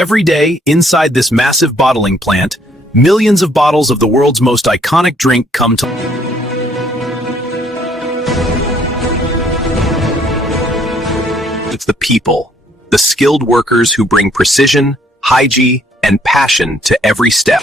Every day, inside this massive bottling plant, millions of bottles of the world's most iconic drink come to life. It's the people, the skilled workers who bring precision, hygiene, and passion to every step.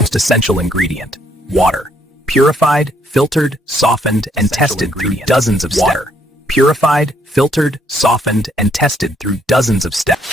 Most essential ingredient: water. Purified, filtered, softened, and tested through dozens of steps. Purified, filtered, softened, and tested through dozens of steps.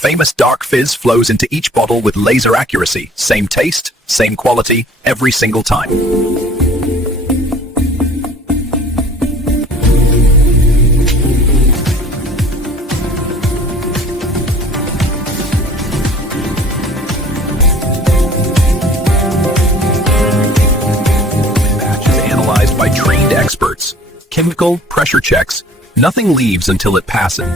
Famous dark fizz flows into each bottle with laser accuracy. Same taste, same quality, every single time. Batch is analyzed by trained experts. Chemical pressure checks. Nothing leaves until it passes.